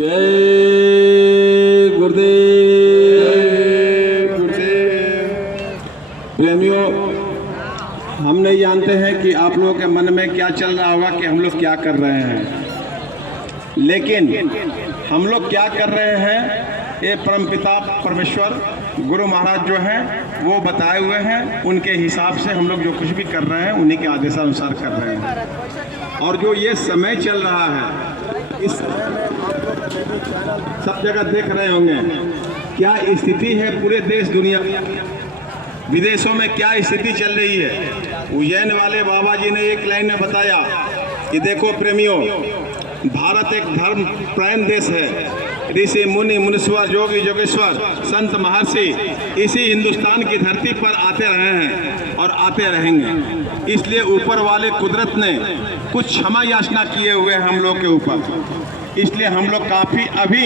जय गुरुदेव। प्रेमियों, हम नहीं जानते हैं कि आप लोगों के मन में क्या चल रहा होगा कि हम लोग क्या कर रहे हैं, लेकिन हम लोग क्या कर रहे हैं ये परमपिता परमेश्वर गुरु महाराज जो हैं वो बताए हुए हैं। उनके हिसाब से हम लोग जो कुछ भी कर रहे हैं उन्हीं के आदेशानुसार कर रहे हैं। और जो ये समय चल रहा है, इस समय में आप लोग सब जगह देख रहे होंगे क्या स्थिति है पूरे देश दुनिया विदेशों में, क्या स्थिति चल रही है। उज्जैन वाले बाबा जी ने एक लाइन में बताया कि देखो प्रेमियों, भारत एक धर्म प्राण देश है। ऋषि मुनि मुनीश्वर योगी योगेश्वर संत महर्षि इसी हिंदुस्तान की धरती पर आते रहे हैं और आते रहेंगे। इसलिए ऊपर वाले कुदरत ने कुछ क्षमा याचना किए हुए हैं हम लोग के ऊपर, इसलिए हम लोग काफ़ी अभी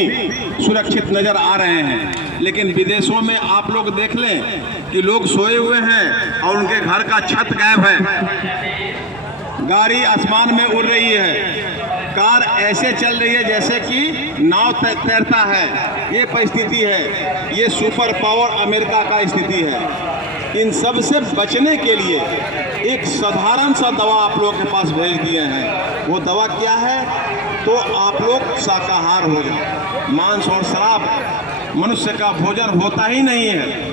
सुरक्षित नज़र आ रहे हैं। लेकिन विदेशों में आप लोग देख लें कि लोग सोए हुए हैं और उनके घर का छत गायब है, गाड़ी आसमान में उड़ रही है, कार ऐसे चल रही है जैसे कि नाव तैरता है। ये परिस्थिति है, ये सुपर पावर अमेरिका का स्थिति है। इन सब से बचने के लिए एक साधारण सा दवा आप लोगों के पास भेज दिए हैं। वो दवा क्या है? तो आप लोग शाकाहार हो जाए। मांस और शराब मनुष्य का भोजन होता ही नहीं है।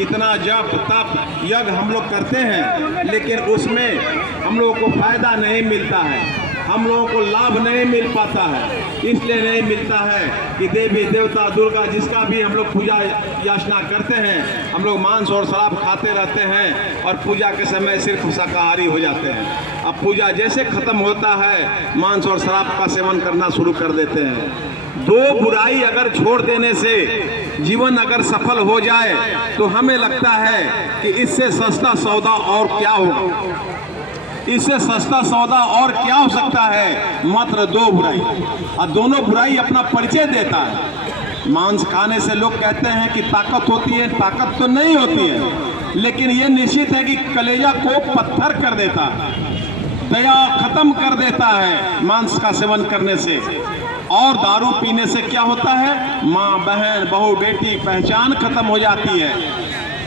इतना जप तप यज्ञ हम लोग करते हैं, लेकिन उसमें हम लोगों को फायदा नहीं मिलता है, हम लोगों को लाभ नहीं मिल पाता है। इसलिए नहीं मिलता है कि देवी देवता दुर्गा जिसका भी हम लोग पूजा याचना करते हैं, हम लोग मांस और शराब खाते रहते हैं और पूजा के समय सिर्फ शाकाहारी हो जाते हैं। अब पूजा जैसे खत्म होता है, मांस और शराब का सेवन करना शुरू कर देते हैं। दो बुराई अगर छोड़ देने से जीवन अगर सफल हो जाए तो हमें लगता है कि इससे सस्ता सौदा और क्या होगा, इससे सस्ता सौदा और क्या हो सकता है। मात्र दो बुराई, और दोनों बुराई अपना परिचय देता है। मांस खाने से लोग कहते हैं कि ताकत होती है, ताकत तो नहीं होती है, लेकिन ये निश्चित है कि कलेजा को पत्थर कर देता है, दया खत्म कर देता है मांस का सेवन करने से। और दारू पीने से क्या होता है? माँ बहन बहू बेटी पहचान खत्म हो जाती है।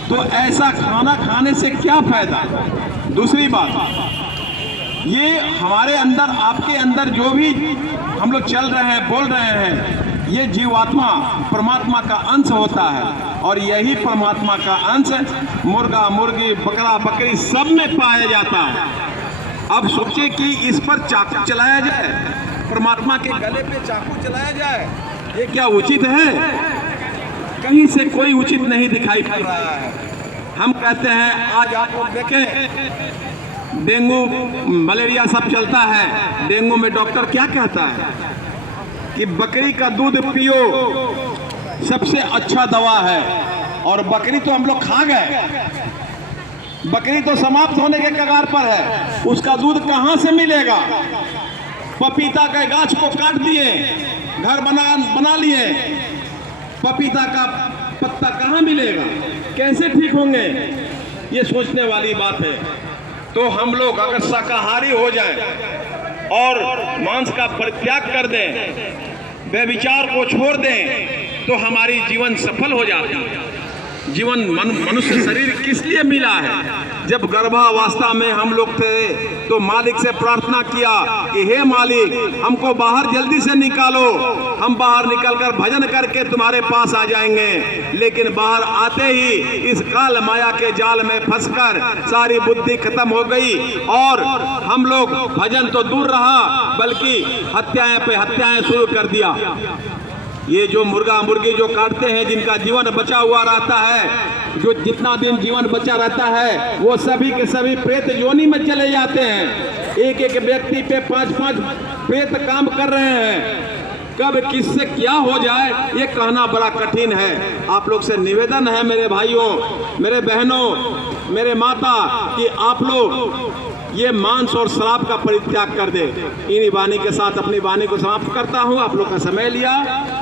तो ऐसा खाना खाने से क्या फायदा। दूसरी बात, ये हमारे अंदर आपके अंदर जो भी हम लोग चल रहे हैं बोल रहे हैं, ये जीवात्मा परमात्मा का अंश होता है। और यही परमात्मा का अंश मुर्गा मुर्गी बकरा बकरी सब में पाया जाता है। अब सोचिए कि इस पर चाकू चलाया जाए, परमात्मा के गले पे चाकू चलाया जाए, ये क्या उचित है? कहीं से कोई उचित नहीं दिखाई पड़ रहा है। हम कहते हैं, आज आप लोग देखें डेंगू मलेरिया सब चलता है, डेंगू में डॉक्टर क्या कहता है कि बकरी का दूध पियो, सबसे अच्छा दवा है। और बकरी तो हम लोग खा गए, बकरी तो समाप्त होने के कगार पर है, उसका दूध कहाँ से मिलेगा? पपीता के गाछ को काट दिए, घर बना लिए, पपीता का पत्ता कहाँ मिलेगा? कैसे ठीक होंगे? ये सोचने वाली बात है। तो हम लोग अगर शाकाहारी हो जाएं और मांस का परित्याग कर दें, व्यभिचार को छोड़ दें, तो हमारी जीवन सफल हो जाती है। जीवन मनुष्य शरीर किस लिए मिला है? जब गर्भावस्था में हम लोग थे तो मालिक से प्रार्थना किया कि हे मालिक, हमको बाहर जल्दी से निकालो, हम बाहर निकलकर भजन करके तुम्हारे पास आ जाएंगे। लेकिन बाहर आते ही इस काल माया के जाल में फंसकर सारी बुद्धि खत्म हो गई और हम लोग भजन तो दूर रहा बल्कि हत्याएं पे हत्याएं शुरू कर दिया। ये जो मुर्गा मुर्गी जो काटते हैं, जिनका जीवन बचा हुआ रहता है, जो जितना दिन जीवन बचा रहता है, वो सभी के सभी प्रेत योनि में चले जाते हैं। एक एक व्यक्ति पे 5-5 प्रेत काम कर रहे हैं। कब किससे क्या हो जाए ये कहना बड़ा कठिन है। आप लोग से निवेदन है मेरे भाइयों, मेरे बहनों, मेरे माता, कि आप लोग ये मांस और शराब का परित्याग कर दे। इन्हीं वाणी के साथ अपनी वाणी को समाप्त करता हूँ। आप लोग का समय लिया।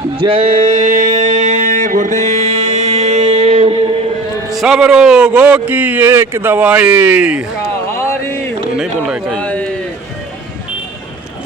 जय गुरुदेव। सब रोगों की एक दवाई नहीं बोल रहे कहीं।